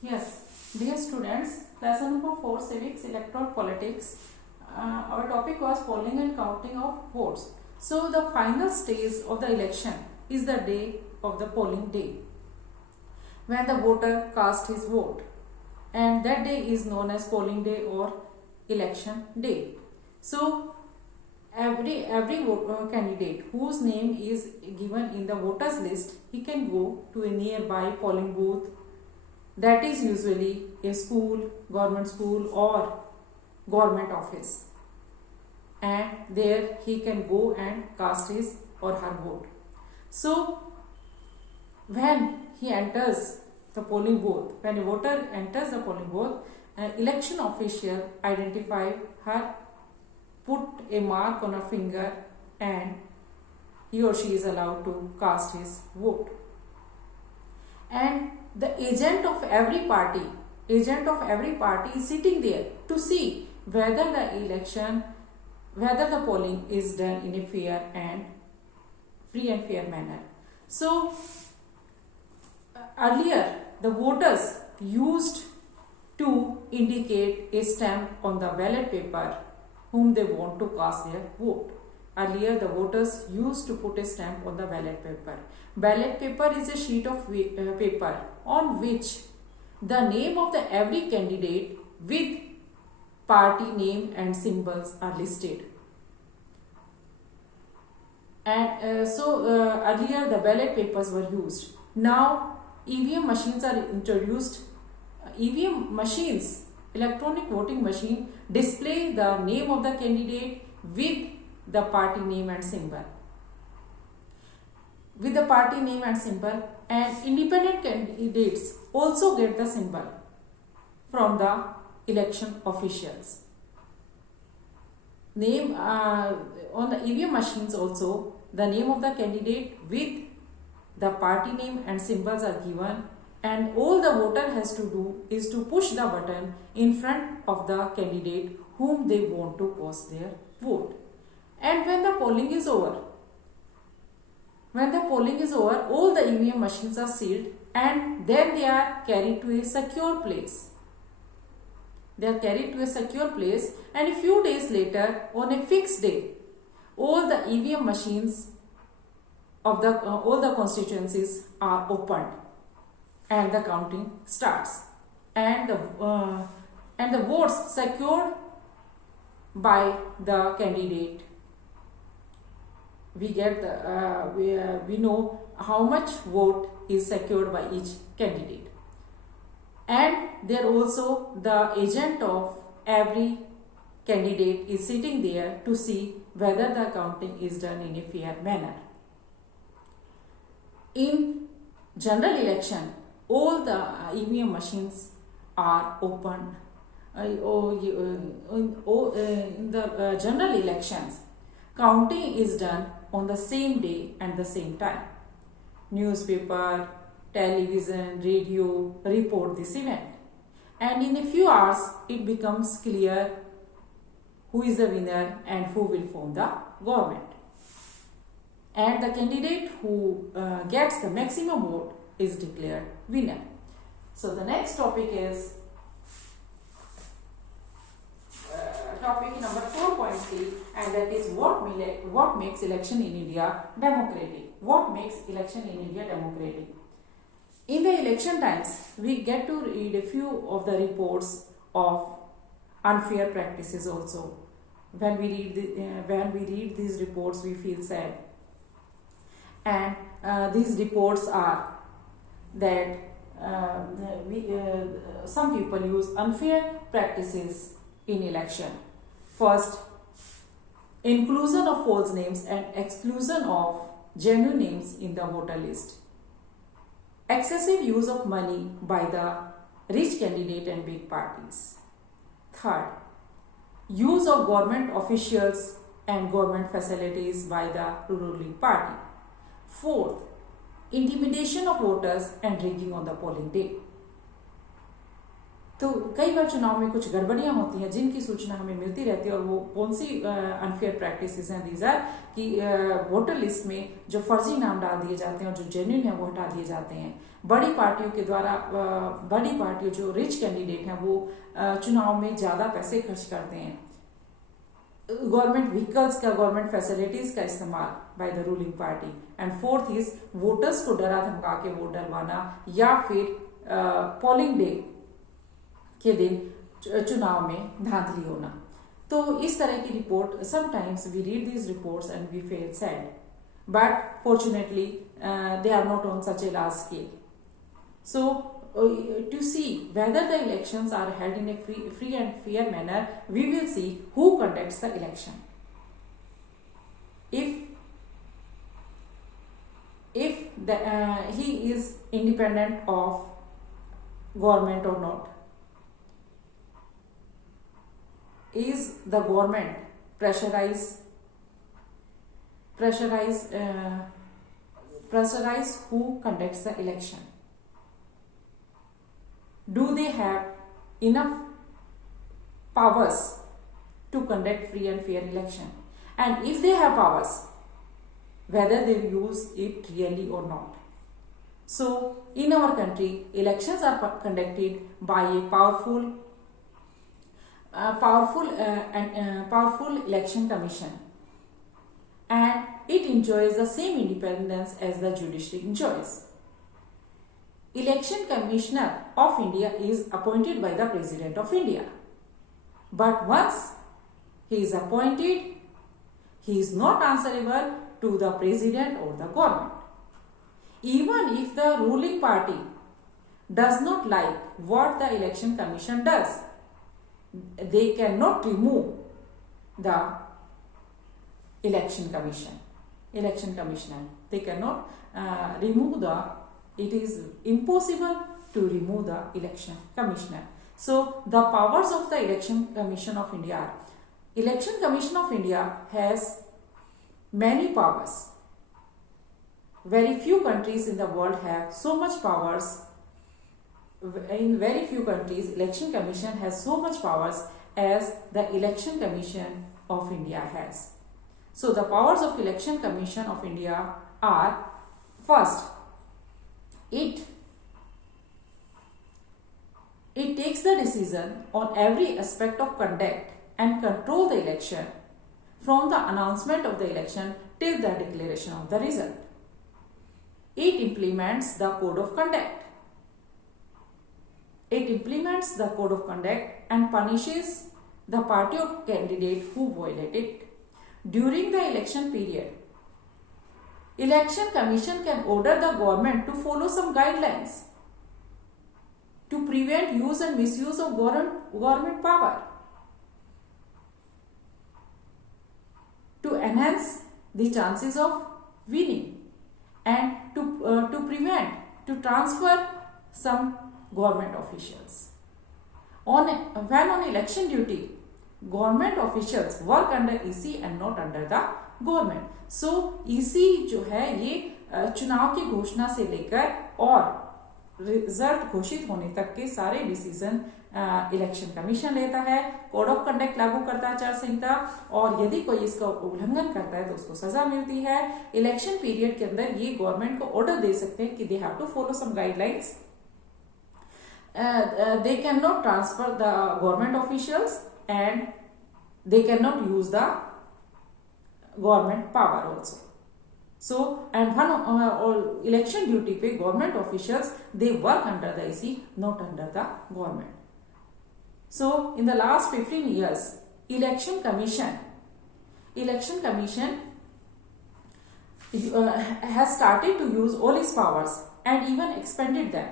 Yes, dear students, lesson number 4 Civics, Electoral Politics. Our topic was polling and counting of votes. So, the final stage of the election is the day of the polling day when the voter casts his vote, and that day is known as polling day or election day. So, every candidate whose name is given in the voters list, he can go to a nearby polling booth, that is usually a school or government office, and there he can go and cast his or her vote. So when he enters the polling booth, when a voter enters the polling booth, an election official identify her, put a mark on her finger, and he or she is allowed to cast his vote. And the agent of every party is sitting there to see whether the polling is done in a free and fair manner. So earlier the voters used to indicate a stamp on the ballot paper whom they want to cast their vote. Earlier, the voters used to put a stamp on the ballot paper. Ballot paper is a sheet of paper on which the name of the every candidate with party name and symbols are listed. And earlier the ballot papers were used. Now EVM machines are introduced. EVM machines, electronic voting machine, display the name of the candidate with the party name and symbol. And independent candidates also get the symbol from the election officials. Name on the EVM machines also, the name of the candidate with the party name and symbols are given, and all the voter has to do is to push the button in front of the candidate whom they want to cast their vote. And when the polling is over, all the EVM machines are sealed, and then they are carried to a secure place. And a few days later, on a fixed day, all the EVM machines of all the constituencies are opened, and the counting starts, and the votes secured by the candidate, we know how much vote is secured by each candidate. And there also the agent of every candidate is sitting there to see whether the counting is done in a fair manner. In general election, all the EVM machines are opened. In the general elections, counting is done on the same day and the same time. Newspaper, television, radio report this event, and in a few hours it becomes clear who is the winner and who will form the government. And the candidate who gets the maximum vote is declared winner. So the next topic is topic number 4.3, and that is what makes election in India democratic. What makes election in India democratic? In the election times, we get to read a few of the reports of unfair practices also. When we read these reports, we feel sad. And these reports are that some people use unfair practices in election. First, inclusion of false names and exclusion of genuine names in the voter list. Excessive use of money by the rich candidate and big parties. Third, use of government officials and government facilities by the ruling party. Fourth, intimidation of voters and rigging on the polling day. तो कई बार चुनाव में कुछ गड़बड़ियां होती हैं जिनकी सूचना हमें मिलती रहती है, और वो कौन सी अनफेयर प्रैक्टिसेस हैं दीज आर कि वोटर लिस्ट में जो फर्जी नाम डाल दिए जाते हैं और जो जेन्युइन है वो हटा दिए जाते हैं। बड़ी पार्टियों के द्वारा बड़ी पार्टियों जो रिच कैंडिडेट हैं वो चुनाव में ज़्यादा पैसे खर्च करते हैं। गवर्नमेंट व्हीकल्स का, गवर्नमेंट फैसिलिटीज का इस्तेमाल by the ruling party. And fourth is voters को डरा धमका के वोट डलवाना, या फिर पोलिंग डे के दिन चुनाव में धांधली होना। तो इस तरह की report, sometimes we read these reports and we feel sad, but fortunately they are not on such a large scale. So to see whether the elections are held in a free and fair manner, we will see who conducts the election. If he is independent of government or not. Is the government pressurize who conducts the election? Do they have enough powers to conduct free and fair election? And if they have powers, whether they use it really or not. So in our country, elections are conducted by a powerful election commission, and it enjoys the same independence as the judiciary enjoys. Election Commissioner of India is appointed by the President of India, but once he is appointed, he is not answerable to the President or the government. Even if the ruling party does not like what the Election Commission does, they cannot remove the election commissioner. They cannot remove the, it is impossible to remove the election commissioner. So the powers of the Election Commission of India are, Election Commission of India has many powers. Very few countries in the world have so much powers. In very few countries, Election Commission has so much powers as the Election Commission of India has. So the powers of Election Commission of India are, first, it takes the decision on every aspect of conduct and control the election from the announcement of the election till the declaration of the result. It implements the code of conduct. It implements the code of conduct and punishes the party or candidate who violate it. During the election period, Election Commission can order the government to follow some guidelines to prevent use and misuse of government power, to enhance the chances of winning, and to prevent, to transfer some government officials. When on election duty, government officials work under EC and not under the government. So EC जो है ये चुनाव की घोषणा से लेकर और result घोषित होने तक के सारे डिसीजन इलेक्शन कमीशन लेता है, कोड ऑफ कंडक्ट लागू करता है, आचार संहिता, और यदि कोई इसका उल्लंघन करता है तो उसको सजा मिलती है। इलेक्शन पीरियड के अंदर ये गवर्नमेंट को ऑर्डर दे सकते हैं कि they have to follow some guidelines. They cannot transfer the government officials and they cannot use the government power also. So, and one election duty पे government officials they work under the EC, not under the government. So in the last 15 years, election commission has started to use all its powers and even expanded them.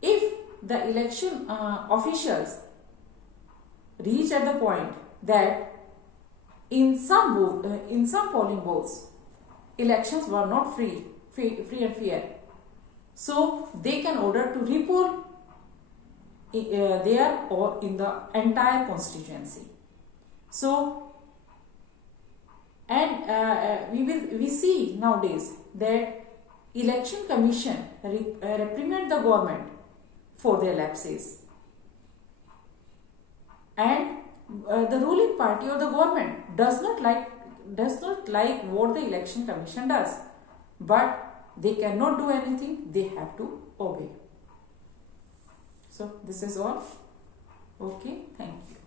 If the election officials reach at the point that in some polling booths elections were not free and fair, so they can order to repoll there or in the entire constituency. So, and we see nowadays that election commission reprimand the government for their lapses. And the ruling party or the government does not like what the election commission does, but they cannot do anything. They have to obey. So this is all. Okay, thank you.